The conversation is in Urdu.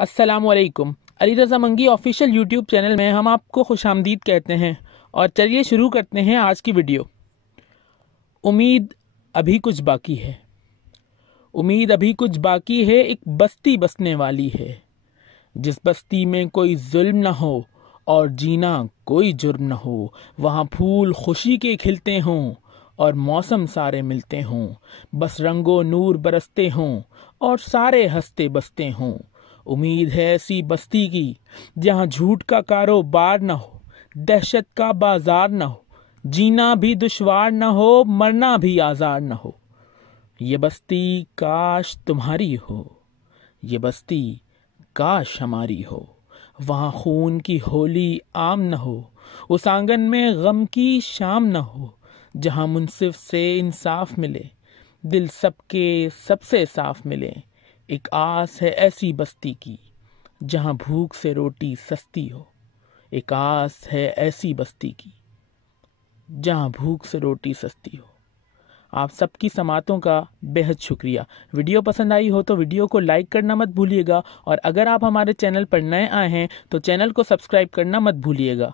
السلام علیکم۔ علی رضا منگی آفیشیل یوٹیوب چینل میں ہم آپ کو خوش آمدید کہتے ہیں، اور چلیے شروع کرتے ہیں آج کی ویڈیو۔ امید ابھی کچھ باقی ہے، امید ابھی کچھ باقی ہے، ایک بستی بسنے والی ہے، جس بستی میں کوئی ظلم نہ ہو اور جینا کوئی جرم نہ ہو، وہاں پھول خوشی کے کھلتے ہوں اور موسم سارے ملتے ہوں، بس رنگ و نور برستے ہوں اور سارے ہنستے بستے ہوں۔ امید ہے ایسی بستی کی جہاں جھوٹ کا کاروبار نہ ہو، دہشت کا بازار نہ ہو، جینا بھی دشوار نہ ہو، مرنا بھی آزار نہ ہو۔ یہ بستی کاش تمہاری ہو، یہ بستی کاش ہماری ہو، وہاں خون کی ہولی عام نہ ہو، اس آنگن میں غم کی شام نہ ہو، جہاں منصف سے انصاف ملے، دل سب کے سب سے صاف ملے۔ ایک آس ہے ایسی بستی کی جہاں بھوک سے روٹی سستی ہو، ایک آس ہے ایسی بستی کی جہاں بھوک سے روٹی سستی ہو۔ آپ سب کی سماعتوں کا بے حد شکریہ۔ ویڈیو پسند آئی ہو تو ویڈیو کو لائک کرنا مت بھولیے گا، اور اگر آپ ہمارے چینل پر نئے آئے ہیں تو چینل کو سبسکرائب کرنا مت بھولیے گا۔